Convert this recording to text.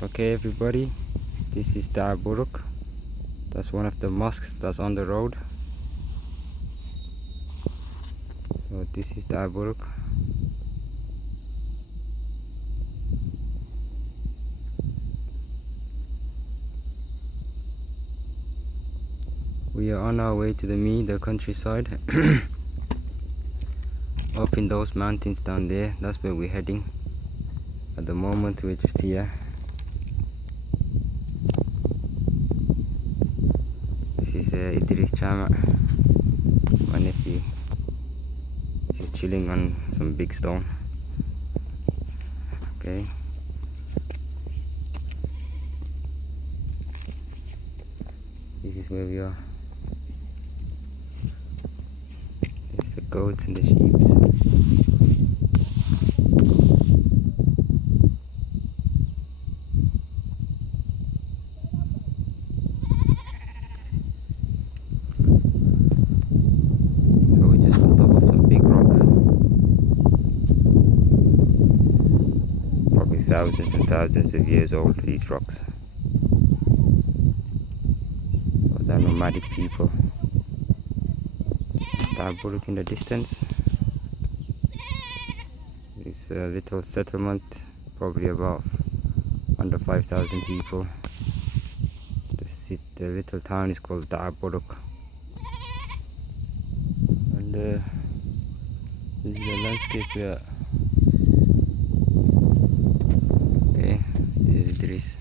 Okay everybody, this is Dacarbudhuq. That's one of the mosques that's on the road. So this is Dacarbudhuq. We are on our way to the miyi, the countryside. Up in those mountains down there, that's where we're heading. At the moment we're just here. This is Idris Chama, my nephew. He's chilling on some big stone. Okay. This is where we are. There's the goats and the sheep. So we're just on top of some big rocks. Probably thousands and thousands of years old, these rocks. Those are nomadic people. Dacarbudhuq in the distance. It's a little settlement, probably about under 5,000 people. The little town is called Dacarbudhuq. And this is the landscape here. Okay, this is Idris.